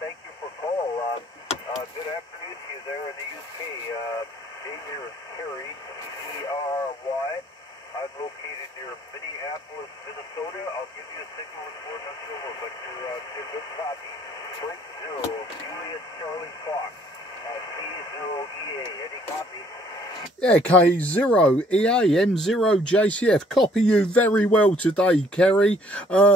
Thank you for call. Good afternoon to you there in the UK. Name here is K0EA. I'm located near Minneapolis, Minnesota. I'll give you a signal when we're over, but you're good copy. Frank 0, Juliet Charlie Fox, K0EA. Any copy? Yeah, K0EA, M0JCF. Copy you very well today, Kerry.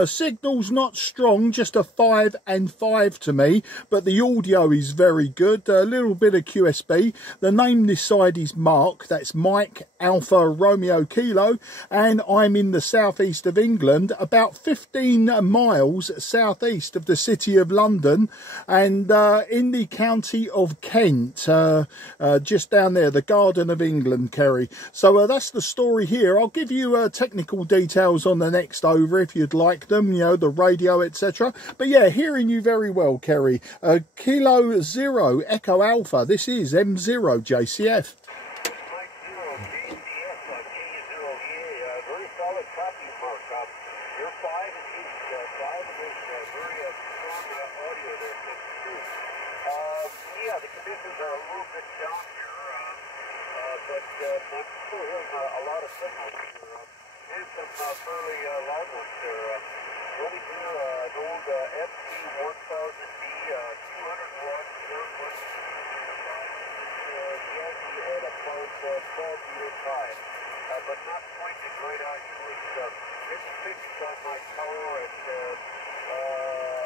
Signal's not strong, just a 5 and 5 to me, but the audio is very good. A little bit of QSB. The name this side is Mark. That's Mike Alpha Romeo Kilo, and I'm in the southeast of England, about 15 miles southeast of the city of London, and in the county of Kent, just down there, the Garden of England, Kerry. So that's the story here. I'll give you technical details on the next over if you'd like them, you know, the radio, etc. But yeah, hearing you very well, Kerry. Kilo 0 Echo Alpha. This is M0JCF. Yeah, the conditions are a little bit down here, but I'm still hearing a lot of signals here, and some fairly loud ones there. Running here an old FT1000D, 200 watts, at about 12 meters high, but not pointing right at you. It's fixed on my tower at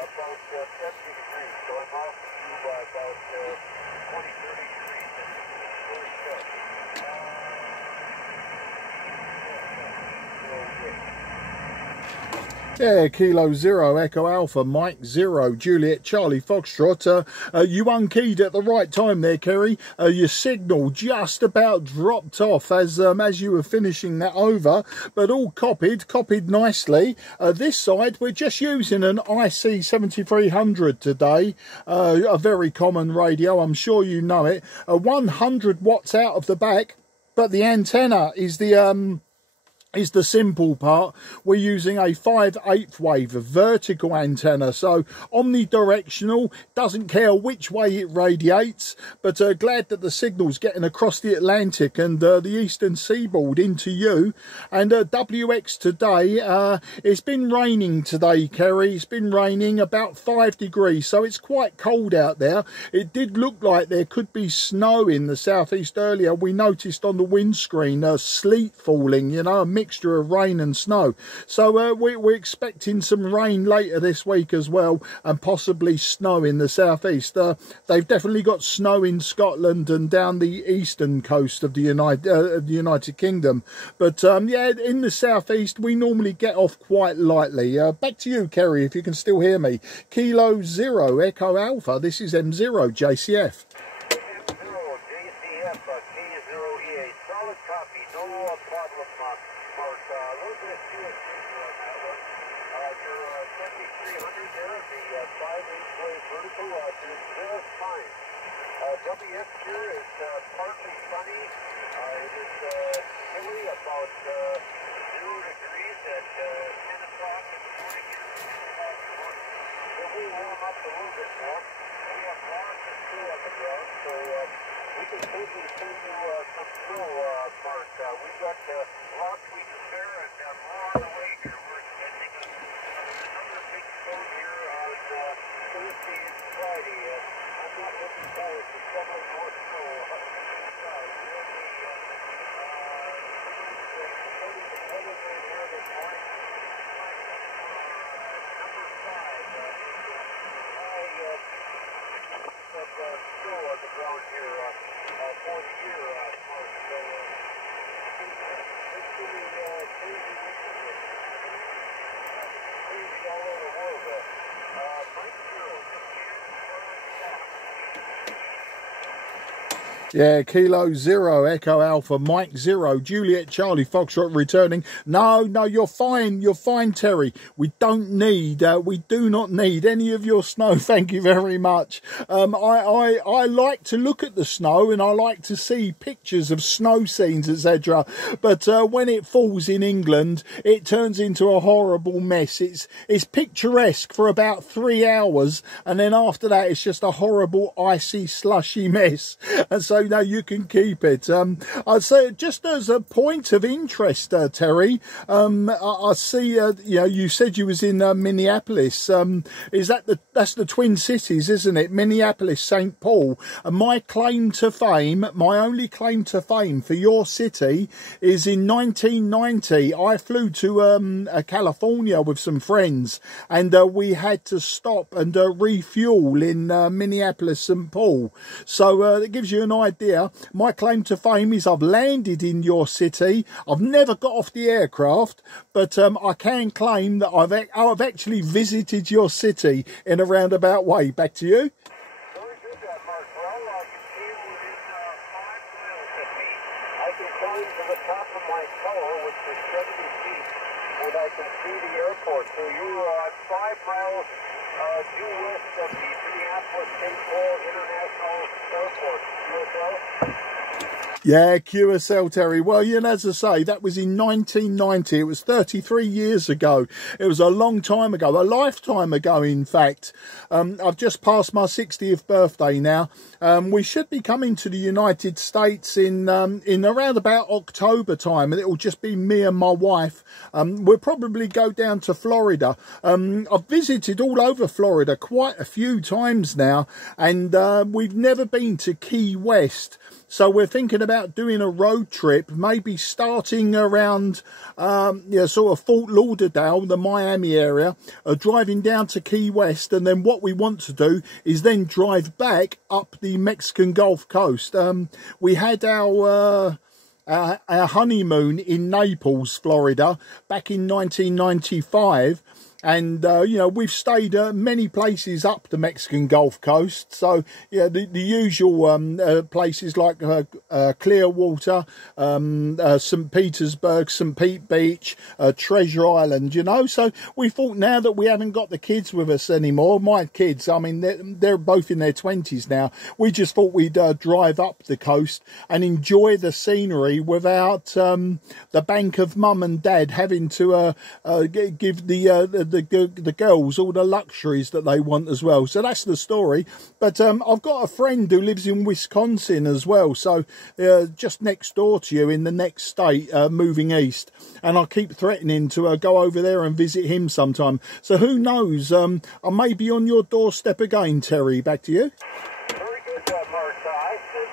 about 70 degrees, so I'm off you by about 20, 30 degrees, and it's very sharp. Yeah, Kilo 0 Echo Alpha Mike 0 Juliet Charlie Foxtrot. You unkeyed at the right time there, Kerry. Your signal just about dropped off as you were finishing that over, but all copied nicely. This side we're just using an IC-7300 today, a very common radio. I'm sure you know it. 100 watts out of the back, but the antenna is the simple part. We're using a 5/8 wave, a vertical antenna, so omnidirectional, doesn't care which way it radiates, but glad that the signal's getting across the Atlantic and the eastern seaboard into you. And WX today, it's been raining today, Kerry. It's been raining about 5 degrees, so it's quite cold out there. It did look like there could be snow in the southeast earlier. We noticed on the windscreen sleet falling, you know, a mixture of rain and snow. So we're expecting some rain later this week as well, and possibly snow in the southeast. They've definitely got snow in Scotland and down the eastern coast of the United Kingdom. But yeah, in the southeast we normally get off quite lightly. Back to you, Kerry, if you can still hear me. Kilo 0 Echo Alpha. This is M0JCF. K0EA, solid copy, no problem, Mark. A little bit of QSB on that one. Your 7300 there, the 5/8 wave vertical, is just fine. WX here is partly sunny. It is chilly, about 0 degrees at 10 o'clock in the morning here. It will warm up a little bit more. We have lots of snow on the ground, so we can safely send you some snow, Mark. We've got lots we can spare, and more on the way here. We're expecting another big snow here on Thursday and Friday. I'm not looking forward to shoveling more snow. Snow on the ground here for the year, Mark. So it's really crazy weekend. Crazy all over the world. Frank 0. Yeah, Kilo 0, Echo Alpha, Mike 0, Juliet Charlie Foxtrot returning. No, you're fine, Terry. We do not need any of your snow, thank you very much. I like to look at the snow and I like to see pictures of snow scenes, etc. But when it falls in England, it turns into a horrible mess. It's picturesque for about 3 hours, and then after that, it's just a horrible, icy, slushy mess. And so, no, you can keep it. I'd say, just as a point of interest, Terry, I see, you said you was in Minneapolis. That's the Twin Cities, isn't it? Minneapolis, St. Paul. And my only claim to fame for your city is in 1990. I flew to California with some friends, and we had to stop and refuel in Minneapolis, St. Paul. So it gives you an idea. My claim to fame is I've landed in your city. I've never got off the aircraft, but I can claim that I've actually visited your city in a roundabout way. Back to you. Very good, Mark. Well, you came within 5 miles of me. I can climb to the top of my tower, which is 70 feet, and I can see the airport. So you are 5 miles due west of the Minneapolis St. Paul International Airport. USL? Yeah, QSL, Terry. Well, as I say, that was in 1990. It was 33 years ago. It was a long time ago, a lifetime ago, in fact. I've just passed my 60th birthday now. We should be coming to the United States in around about October time, and it will just be me and my wife. We'll probably go down to Florida. I've visited all over Florida quite a few times now, and we've never been to Key West. So we're thinking about doing a road trip, maybe starting around, sort of Fort Lauderdale, the Miami area, driving down to Key West. And then what we want to do is then drive back up the Mexican Gulf Coast. We had our honeymoon in Naples, Florida, back in 1995. And, we've stayed at many places up the Mexican Gulf Coast. So, the usual places like Clearwater, St. Petersburg, St. Pete Beach, Treasure Island, So we thought, now that we haven't got the kids with us anymore, my kids, I mean, they're both in their 20s now, we just thought we'd drive up the coast and enjoy the scenery without the bank of mum and dad having to give the girls all the luxuries that they want as well. So that's the story. But I've got a friend who lives in Wisconsin as well, so just next door to you in the next state, moving east, and I keep threatening to go over there and visit him sometime. So who knows, I may be on your doorstep again, Terry. Back to you. Very good, Mark. I spent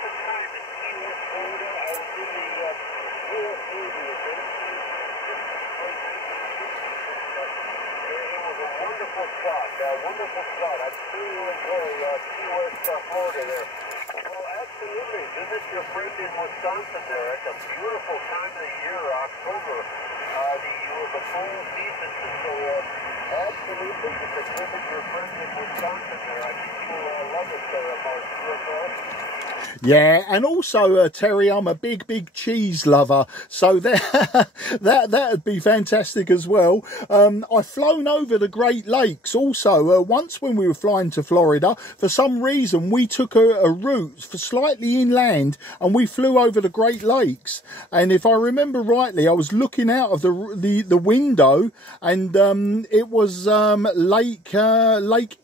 some time in Key West, Florida. I was in the U.S. Navy event. It was a wonderful spot. I truly enjoy Key West, Florida there. Well, absolutely. Visit your friend in Wisconsin there. It's a beautiful time of the year, October. The full season. So, absolutely, you can visit your friend in Wisconsin there. I think you will love it there, Mark. Yeah, and also, Terry, I'm a big cheese lover, so that'd be fantastic as well. I've flown over the Great Lakes also. Once when we were flying to Florida, for some reason, we took a route for slightly inland, and we flew over the Great Lakes. And if I remember rightly, I was looking out of the window, and it was Lake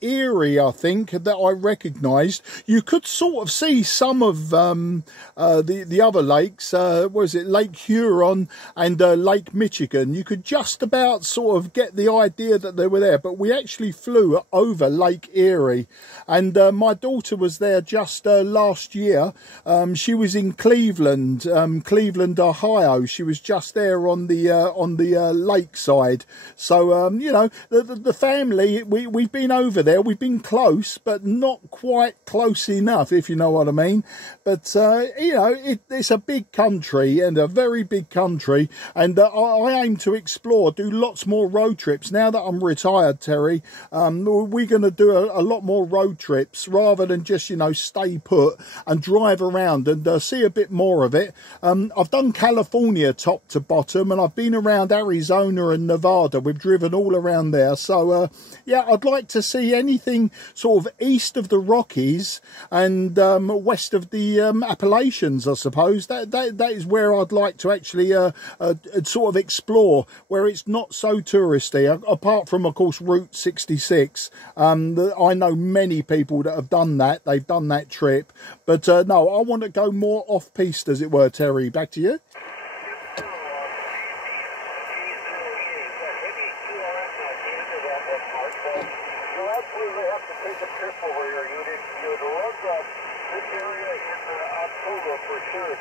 Erie, I think, that I recognised. You could sort of see some of the other lakes, was it Lake Huron and Lake Michigan. You could just about sort of get the idea that they were there, but we actually flew over Lake Erie, and my daughter was there just last year. She was in Cleveland, Ohio. She was just there on the lakeside. So the family, we've been over there. We've been close, but not quite close enough, if you know what I mean. But, you know, it's a big country, and a very big country. And I aim to explore, do lots more road trips. Now that I'm retired, Terry, we're going to do a lot more road trips rather than just, you know, stay put and drive around and see a bit more of it. I've done California top to bottom, and I've been around Arizona and Nevada. We've driven all around there. So, yeah, I'd like to see anything sort of east of the Rockies and west of the Appalachians, I suppose. That is where I'd like to actually sort of explore, where it's not so touristy, apart from, of course, Route 66. I know many people that have done that. They've done that trip. But no, I want to go more off-piste, as it were, Terry. Back to you.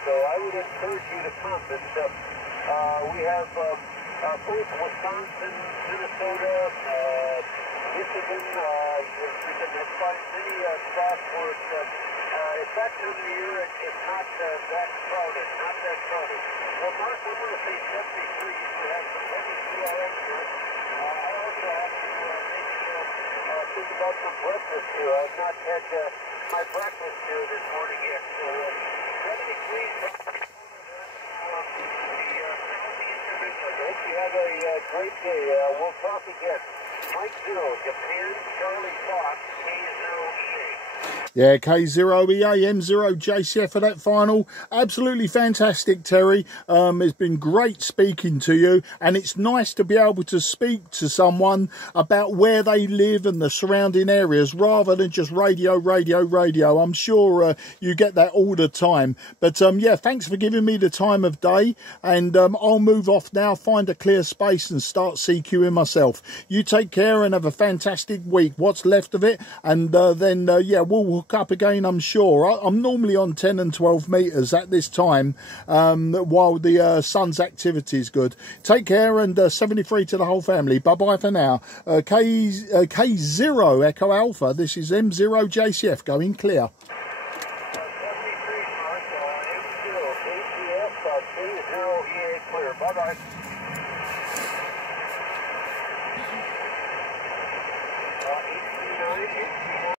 So I would encourage you to come. We have both Wisconsin, Minnesota, Michigan. You can find many spots where it's that time of the year it's not that crowded, Well, Mark, I'm going to say 73 used to have some heavy CRM here. I also have to maybe think about some breakfast here. I've not had my breakfast here this morning yet. So 73. Hope you have a great day. We'll talk again. Mike 0, Japan, Charlie Fox, K0EA. Yeah, K0EA, M0 JCF for that final. Absolutely fantastic, Terry. It's been great speaking to you, and it's nice to be able to speak to someone about where they live and the surrounding areas rather than just radio. I'm sure you get that all the time. But yeah, thanks for giving me the time of day, and I'll move off now, find a clear space and start CQing myself. You take care and have a fantastic week, what's left of it, and then yeah, we'll hook up again, I'm sure. I'm normally on 10 and 12 meters at this time while the sun's activity is good. Take care, and 73 to the whole family. Bye bye for now. K0 Echo Alpha, this is M0 JCF going clear.